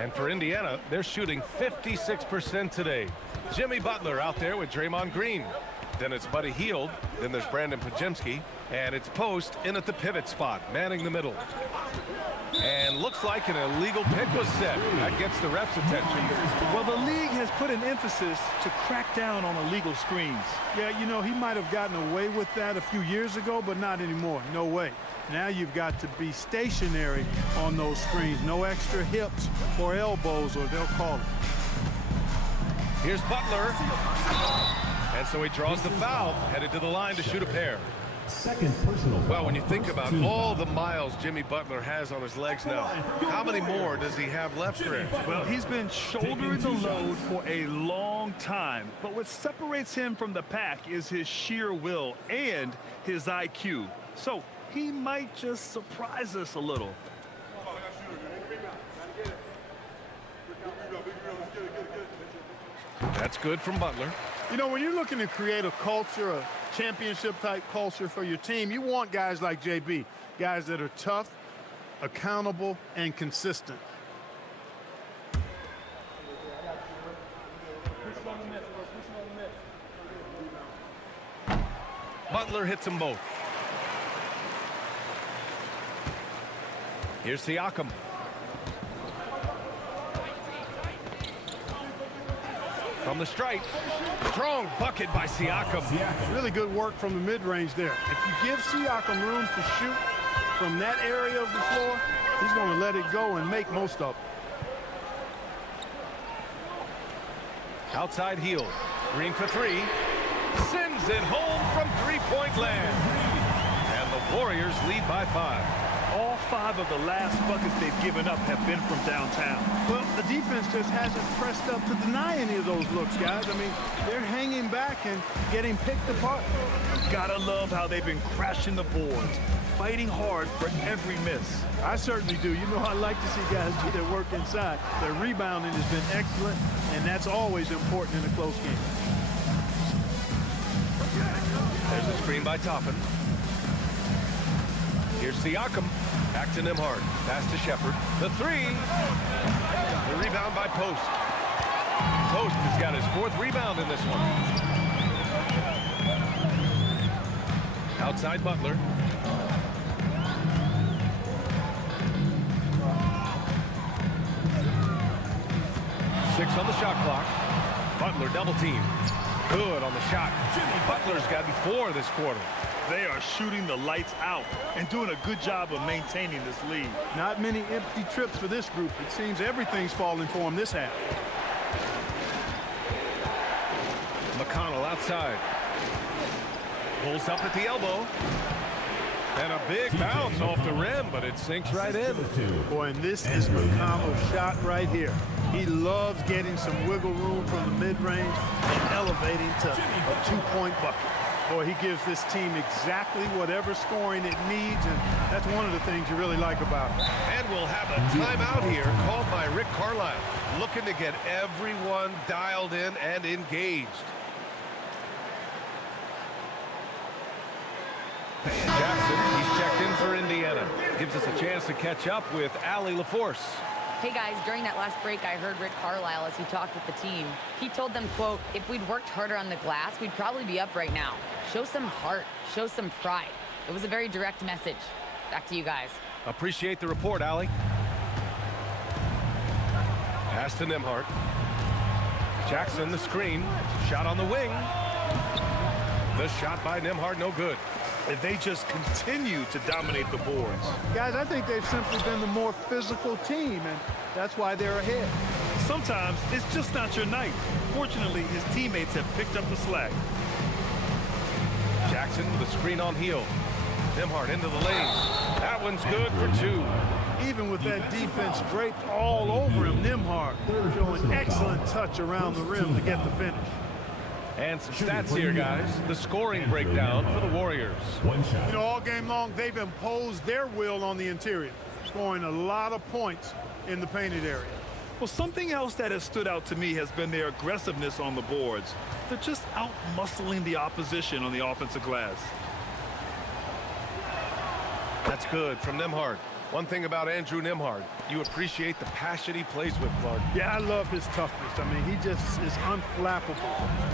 And for Indiana, they're shooting 56% today. Jimmy Butler out there with Draymond Green. Then it's Buddy Hield. Then there's Brandon Podziemski. And it's Post in at the pivot spot, manning the middle. And looks like an illegal pick was set. That gets the ref's attention. Well, the league has put an emphasis to crack down on illegal screens. Yeah, you know, he might have gotten away with that a few years ago, but not anymore. No way. Now you've got to be stationary on those screens. No extra hips or elbows, or they'll call it. Here's Butler. And so he draws the foul, headed to the line to shoot a pair. Second personal foul. Well, when you think about all the miles Jimmy Butler has on his legs now, how many more does he have left, Greg? Well, he's been shouldering the load for a long time, but what separates him from the pack is his sheer will and his IQ. So he might just surprise us a little. That's good from Butler. You know, when you're looking to create a culture, a championship-type culture for your team, you want guys like JB, guys that are tough, accountable, and consistent. Butler hits them both. Here's Siakam. From the stripe, strong bucket by Siakam. Really good work from the mid-range there. If you give Siakam room to shoot from that area of the floor, he's going to let it go and make most of it. Outside heel, Green for three, sends it home from three-point land. And the Warriors lead by 5. All 5 of the last buckets they've given up have been from downtown. Well, the defense just hasn't pressed up to deny any of those looks, guys. I mean, they're hanging back and getting picked apart. Gotta love how they've been crashing the boards, fighting hard for every miss. I certainly do. You know, I like to see guys do their work inside. Their rebounding has been excellent, and that's always important in a close game. There's a screen by Toppin. Here's Siakam. Back to Nembhard. Pass to Shepard. The three. The rebound by Post. Post has got his 4th rebound in this one. Outside Butler. Six on the shot clock. Butler double team. Good on the shot. Jimmy Butler's gotten 4 this quarter. They are shooting the lights out and doing a good job of maintaining this lead. Not many empty trips for this group. It seems everything's falling for them this half. McConnell outside. Pulls up at the elbow. And a big bounce off the rim, but it sinks right in. Boy, and this is McConnell's shot right here. He loves getting some wiggle room from the mid-range and elevating to a 2-point bucket. Boy, he gives this team exactly whatever scoring it needs, and that's one of the things you really like about him. And we'll have a timeout here called by Rick Carlisle, looking to get everyone dialed in and engaged. Jackson, he's checked in for Indiana. Gives us a chance to catch up with Allie LaForce. Hey guys, during that last break, I heard Rick Carlisle as he talked with the team. He told them, quote, if we'd worked harder on the glass, we'd probably be up right now. Show some heart, show some pride. It was a very direct message. Back to you guys. Appreciate the report, Allie. Pass to Nembhard. Jackson, the screen. Shot on the wing. The shot by Nembhard, no good. If they just continue to dominate the boards. Guys, I think they've simply been the more physical team, and that's why they're ahead. Sometimes it's just not your night. Fortunately, his teammates have picked up the slack. Jackson with a screen on heel. Nembhard into the lane. That one's good for 2. Even with that defense draped all over him, Nembhard showing excellent touch around the rim to get the finish. And some stats here, guys. The scoring breakdown for the Warriors. You know, all game long, they've imposed their will on the interior, scoring a lot of points in the painted area. Well, something else that has stood out to me has been their aggressiveness on the boards. They're just out-muscling the opposition on the offensive glass. That's good from Nembhard. One thing about Andrew Nembhard, you appreciate the passion he plays with, Clark. Yeah, I love his toughness. I mean, he just is unflappable.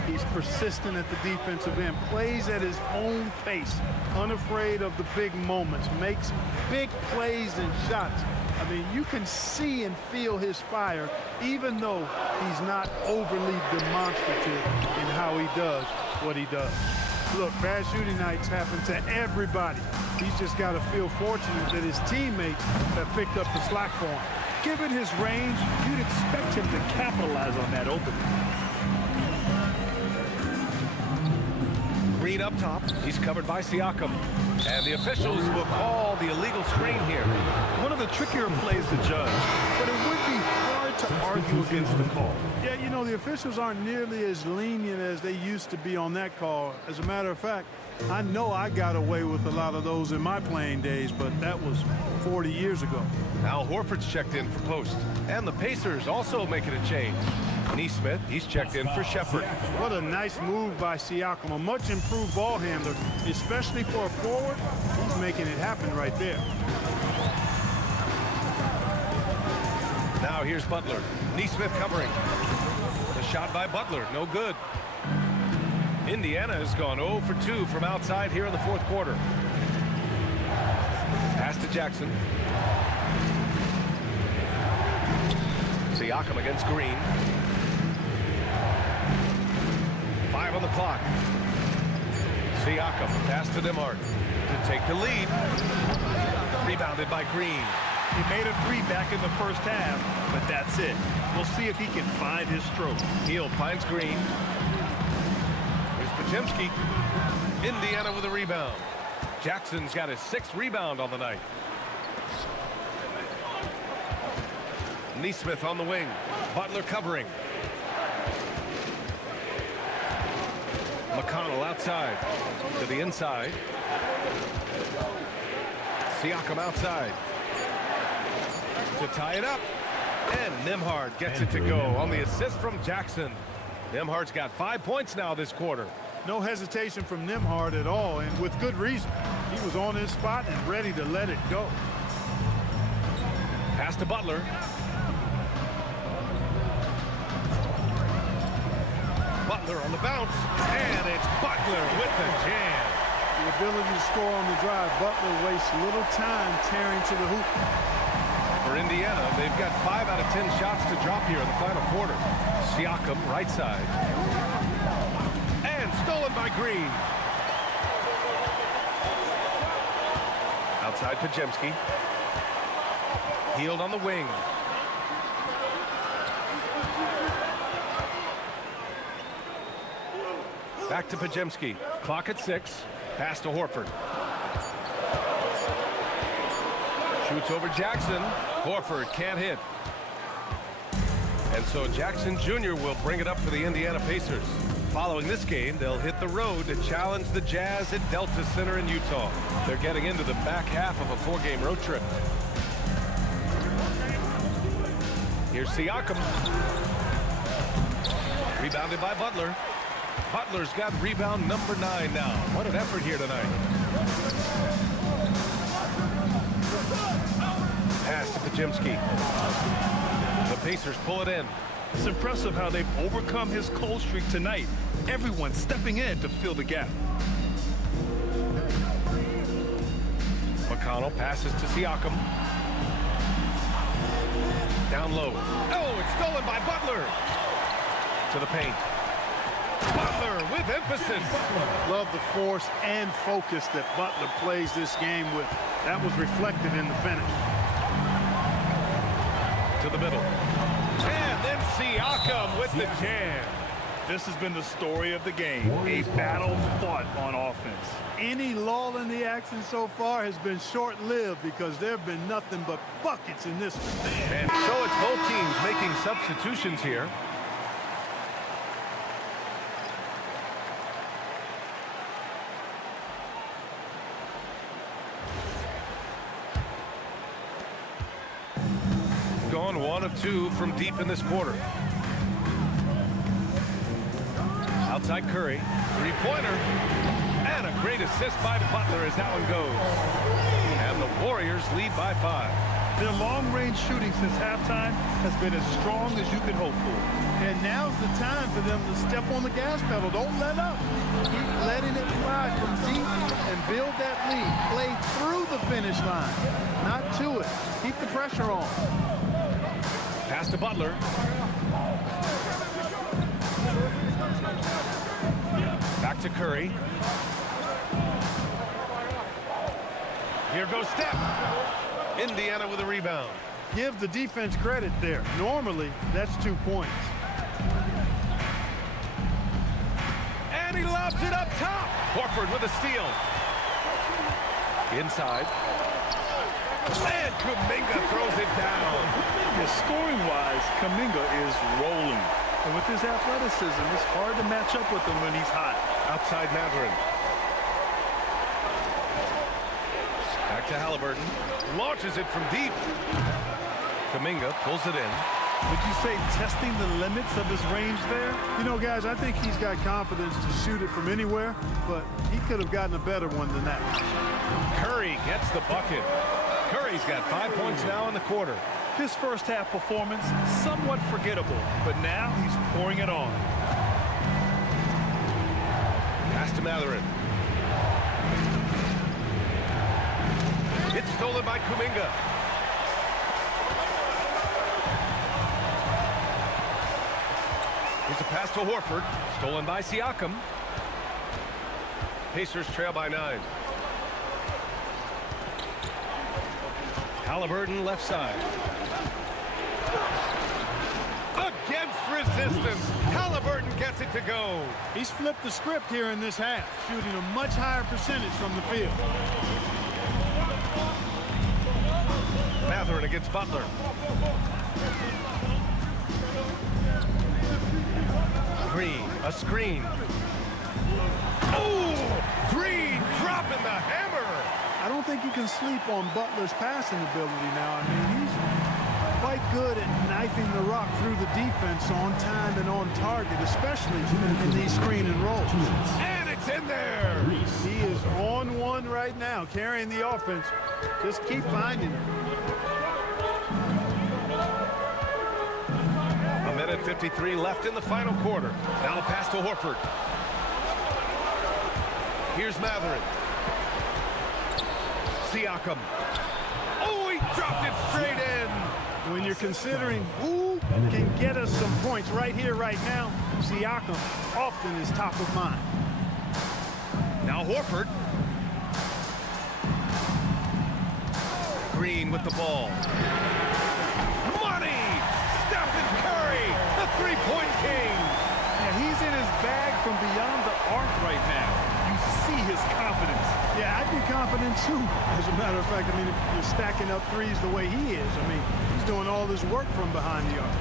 He's persistent at the defensive end, plays at his own pace, unafraid of the big moments, makes big plays and shots. I mean, you can see and feel his fire, even though he's not overly demonstrative in how he does what he does. Look, bad shooting nights happen to everybody. He's just got to feel fortunate that his teammates have picked up the slack for him. Given his range, you'd expect him to capitalize on that opening. Green up top. He's covered by Siakam. And the officials will call the illegal screen here. One of the trickier plays to judge, but it would be hard to argue against the call. Yeah, you know, the officials aren't nearly as lenient as they used to be on that call. As a matter of fact, I know I got away with a lot of those in my playing days, but that was 40 years ago. Al Horford's checked in for post. And the Pacers also making a change. Neesmith, he's checked in for Shepherd. What a nice move by Siakam, a much improved ball handler, especially for a forward. He's making it happen right there. Now here's Butler. Neesmith covering. The shot by Butler, no good. Indiana has gone 0 for 2 from outside here in the fourth quarter. Pass to Jackson. Siakam against Green. 5 on the clock. Siakam, pass to Nembhard to take the lead. Rebounded by Green. He made a three back in the first half, but that's it. We'll see if he can find his stroke. Hield finds Green. Here's Podziemski. Indiana with a rebound. Jackson's got his 6th rebound on the night. Neesmith on the wing. Butler covering. McConnell outside to the inside. Siakam outside to tie it up. And Nembhard gets it to go on the assist from Jackson. Nembhard's got 5 points now this quarter. No hesitation from Nembhard at all, and with good reason. He was on his spot and ready to let it go. Pass to Butler. Butler on the bounce, and it's Butler with the jam. The ability to score on the drive. Butler wastes little time tearing to the hoop. For Indiana, they've got 5 out of 10 shots to drop here in the final quarter. Siakam, right side. And stolen by Green. Outside Podziemski. Hield on the wing. Back to Podziemski. Clock at 6. Pass to Horford. Shoots over Jackson. Horford can't hit. And so Jackson Jr. will bring it up for the Indiana Pacers. Following this game, they'll hit the road to challenge the Jazz at Delta Center in Utah. They're getting into the back half of a 4-game road trip. Here's Siakam. Rebounded by Butler. Butler's got rebound number 9 now. What an effort here tonight. Pass to Podziemski. The Pacers pull it in. It's impressive how they've overcome his cold streak tonight. Everyone stepping in to fill the gap. McConnell passes to Siakam. Down low. Oh, it's stolen by Butler. To the paint. Butler with emphasis. Love the force and focus that Butler plays this game with. That was reflected in the finish. To the middle. And then Siakam with the jam. This has been the story of the game. A battle fought on offense. Any lull in the action so far has been short-lived because there have been nothing but buckets in this one. And so it's both teams making substitutions here. Gone 1 of 2 from deep in this quarter. Outside Curry, 3-pointer, and a Great assist by Butler as that one goes. And the Warriors lead by 5. Their long-range shooting since halftime has been as strong as you could hope for. And now's the time for them to step on the gas pedal. Don't let up. Keep letting it fly from deep and build that lead. Play through the finish line, not to it. Keep the pressure on. Pass to Butler. Back to Curry. Here goes Steph. Indiana with a rebound. Give the defense credit there. Normally, that's 2 points. And he lobs it up top. Horford with a steal. Inside. And Kuminga throws it down. Yeah, scoring-wise, Kuminga is rolling. And with his athleticism, it's hard to match up with him when he's hot. Outside Mathurin. Back to Haliburton. Launches it from deep. Kuminga pulls it in. Would you say testing the limits of his range there? You know, guys, I think he's got confidence to shoot it from anywhere, but he could have gotten a better one than that. Curry gets the bucket. Curry's got 5 points now in the quarter. His first half performance, somewhat forgettable, but now he's pouring it on. Pass to Mathurin. It's stolen by Kuminga. Here's a pass to Horford. Stolen by Siakam. Pacers trail by 9. Haliburton left side. Against resistance. Haliburton gets it to go. He's flipped the script here in this half, shooting a much higher percentage from the field. Mathurin against Butler. Green, a screen. Oh! Green dropping the hammer. I don't think you can sleep on Butler's passing ability now. I mean, he's quite good at knifing the rock through the defense on time and on target, especially in these screen and rolls. And it's in there. He is on one right now, carrying the offense. Just keep finding him. A minute 53 left in the final quarter. Now the pass to Horford. Here's Mathurin. Siakam. Oh, he dropped it straight in. When you're considering who can get us some points right here, right now, Siakam often is top of mind. Now Horford. Green with the ball. Money! Stephen Curry, the three-point king. Yeah, he's in his bag from beyond the arc right now. You see his confidence. Yeah, I'd be confident too. As a matter of fact, I mean, if you're stacking up threes the way he is, I mean, he's doing all this work from behind the arc.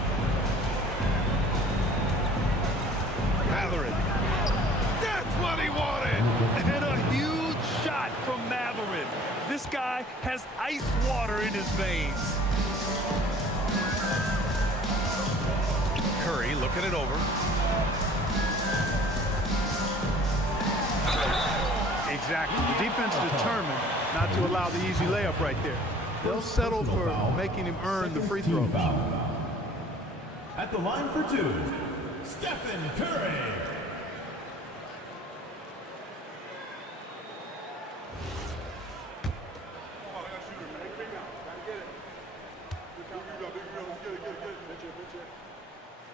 Mathurin. That's what he wanted. And a huge shot from Mathurin. This guy has ice water in his veins. Curry looking it over. Exactly. The defense determined not to allow the easy layup right there. They'll settle for making him earn the free throws. At the line for two, Stephen Curry.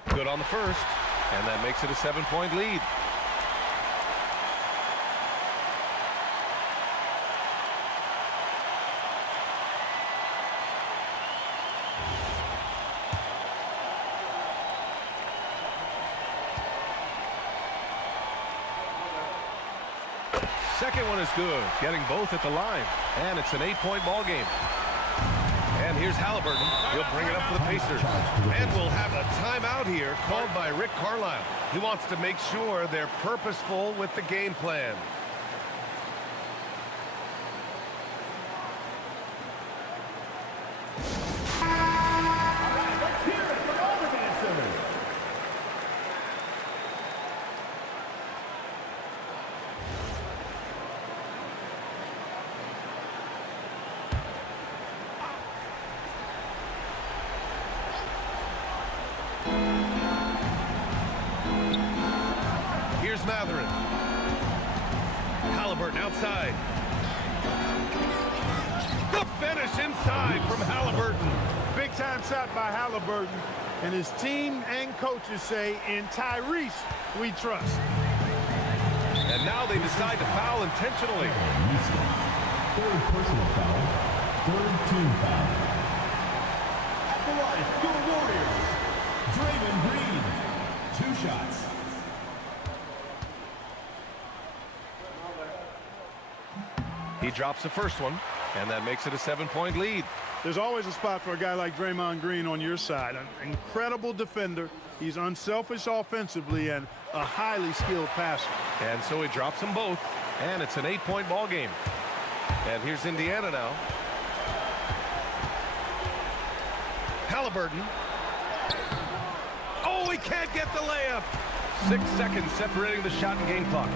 Good on the first, and that makes it a 7-point lead. Second one is good, getting both at the line, and it's an 8-point ball game. And here's Haliburton. He'll bring it up for the Pacers. And we'll have a timeout here called by Rick Carlisle. He wants to make sure they're purposeful with the game plan. Let's hear it for all the dancers. Here's Mathurin. Haliburton outside. The finish inside from Haliburton. Big time shot by Haliburton. And his team and coaches say, in Tyrese, we trust. And now they decide to foul intentionally. Third personal foul. Third team foul. At the line, your Warriors, Draymond Green. 2 shots. He drops the first one, and that makes it a 7-point lead. There's always a spot for a guy like Draymond Green on your side. An incredible defender. He's unselfish offensively and a highly skilled passer. And so he drops them both, and it's an 8-point ball game. And here's Indiana now. Haliburton. Oh, he can't get the layup. 6 seconds separating the shot and game clocks.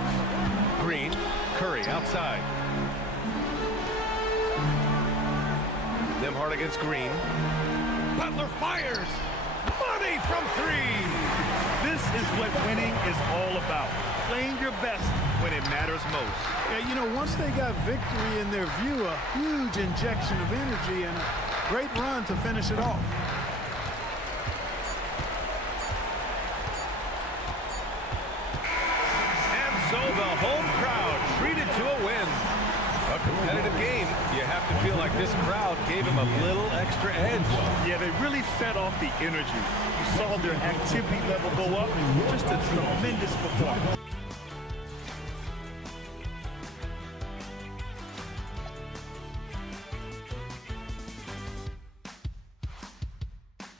Green, Curry outside. Hard against Green. Butler fires. Money from 3. This is what winning is all about. Playing your best when it matters most. Yeah, you know, once they got victory in their view, a huge injection of energy and a great run to finish it off. And so the home crowd treated to a win. A competitive game. You have to feel like this crowd gave him a little extra edge. Yeah, they really fed off the energy. You saw their activity level go up. Just a tremendous performance.